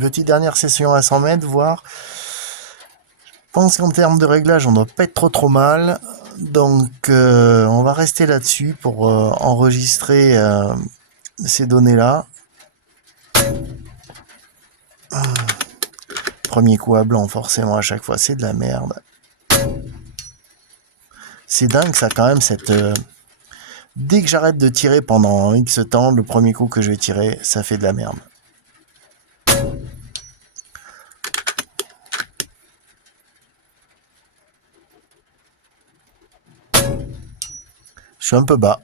une petite dernière session à 100 mètres, voir. Je pense qu'en termes de réglage, on doit pas être trop mal. Donc, on va rester là-dessus pour enregistrer ces données-là. Premier coup à blanc, forcément, à chaque fois, c'est de la merde. C'est dingue, ça, quand même, cette... Dès que j'arrête de tirer pendant X temps, le premier coup que je vais tirer, ça fait de la merde. Je suis un peu bas.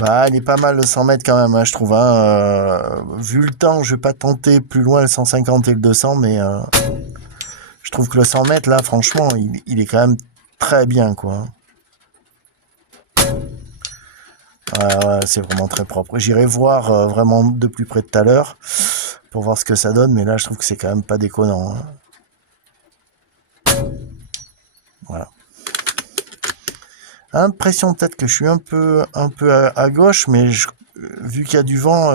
Bah, il est pas mal le 100 mètres quand même, hein, je trouve. Hein. Vu le temps, je vais pas tenter plus loin le 150 et le 200, mais je trouve que le 100 mètres, là, franchement, il est quand même très bien, quoi. Ouais, c'est vraiment très propre. J'irai voir vraiment de plus près tout à l'heure pour voir ce que ça donne, mais là, je trouve que c'est quand même pas déconnant. Hein. Voilà. Impression peut-être que je suis un peu à gauche, mais vu qu'il y a du vent,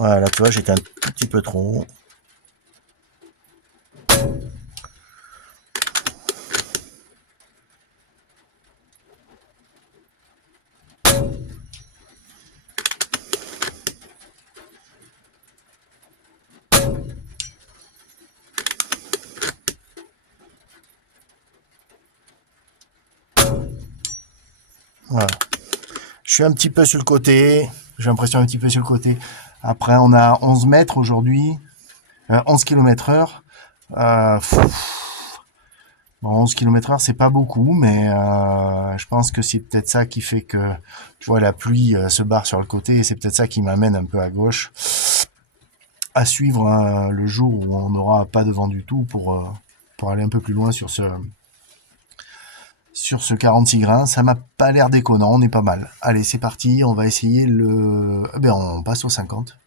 ouais, là, tu vois, j'étais un tout petit peu trop haut. Voilà. Je suis un petit peu sur le côté. J'ai l'impression un petit peu sur le côté. Après, on a 11 mètres aujourd'hui. 11 km heure. Bon, 11 km heure, c'est pas beaucoup, mais je pense que c'est peut-être ça qui fait que, tu vois, la pluie se barre sur le côté, et c'est peut-être ça qui m'amène un peu à gauche, à suivre le jour où on n'aura pas de vent du tout pour aller un peu plus loin sur ce 46 grains. Ça m'a pas l'air déconnant, on est pas mal. Allez, c'est parti, on va essayer le... Eh ben, on passe au 50.